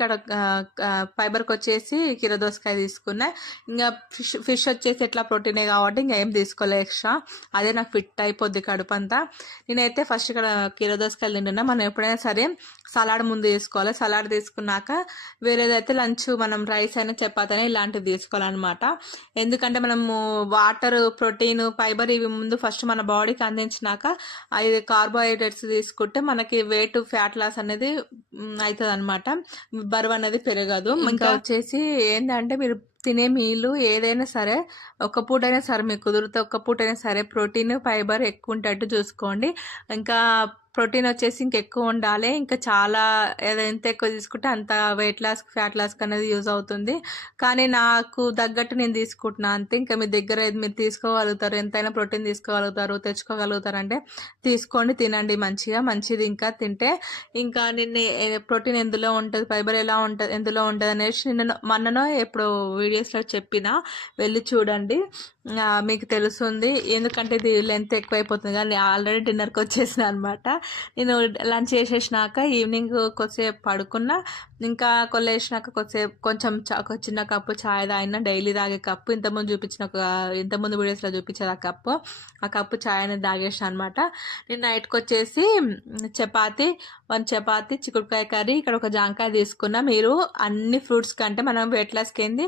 ఇక్కడ ఫైబర్కి వచ్చేసి కిలో దోసకాయ తీసుకున్నా. ఇంకా ఫిష్ వచ్చేసి ఎట్లా ప్రోటీనే కాబట్టి ఇంకా ఏం తీసుకోలే ఎక్స్ట్రా, అదే నాకు ఫిట్ అయిపోద్ది కడుపు అంతా. నేనైతే ఫస్ట్ ఇక్కడ కిలో దోసకాయలు తింటున్నా. మనం ఎప్పుడైనా సరే సలాడ్ ముందు తీసుకోవాలి. సలాడ్ తీసుకున్నాక వేరేదైతే లంచ్ మనం రైస్ అయినా చపాతీ అయినా ఇలాంటివి తీసుకోవాలన్నమాట. ఎందుకంటే మనము వాటర్, ప్రోటీన్, ఫైబర్ ఇవి ముందు ఫస్ట్ మన బాడీకి అందించినాక అది కార్బోహైడ్రేట్స్ తీసుకుంటే మనకి వెయిట్, ఫ్యాట్ లాస్ అనేది అవుతుంది అనమాట. బరువు అనేది పెరగదు. ఇంకా వచ్చేసి ఏంటంటే మీరు తినే మీలు ఏదైనా సరే ఒక పూటైనా సరే మీకు కుదిరితే ఒక్క పూటైనా సరే ప్రోటీన్, ఫైబర్ ఎక్కువ ఉండేటట్టు చూసుకోండి. ఇంకా ప్రోటీన్ వచ్చేసి ఇంకెక్కువ ఉండాలి. ఇంకా చాలా ఎంత ఎక్కువ తీసుకుంటే అంత వెయిట్ లాస్, ఫ్యాట్ లాస్ అనేది యూజ్ అవుతుంది. కానీ నాకు తగ్గట్టు నేను తీసుకుంటున్నా అంతే. ఇంకా మీ దగ్గర మీరు తీసుకోగలుగుతారు, ఎంతైనా ప్రోటీన్ తీసుకోగలుగుతారు, తెచ్చుకోగలుగుతారు అంటే తీసుకోండి, తినండి మంచిది. ఇంకా తింటే ఇంకా నిన్న ప్రోటీన్ ఎందులో ఉంటుంది, ఫైబర్ ఎలా ఉంటుంది, ఎందులో ఉంటుంది అనేసి మొన్ననో ఎప్పుడు వీడియోస్లో చెప్పినా, వెళ్ళి చూడండి, మీకు తెలుస్తుంది. ఎందుకంటే ఇది లెంత్ ఎక్కువైపోతుంది కానీ ఆల్రెడీ డిన్నర్కి వచ్చేసిన అనమాట. నేను లంచ్ చేసేసినాక ఈవినింగ్ కొద్దిసేపు పడుకున్నా. ఇంకా కొల్లేసినాక కొద్దిసేపు కొంచెం ఒక చిన్న కప్పు ఛాయ్ తాగిన, డైలీ తాగే కప్పు. ఇంతకుముందు వీడియోస్లో చూపించేది ఆ కప్పు ఛాయ్ అనేది తాగేసిన అనమాట. నేను నైట్కి వచ్చేసి వన్ చపాతి, చిక్కుడుకాయ కర్రీ, ఇక్కడ ఒక జాంకాయ తీసుకున్నా. మీరు అన్ని ఫ్రూట్స్ కంటే మనం వెయిట్ లాస్కి ఏంది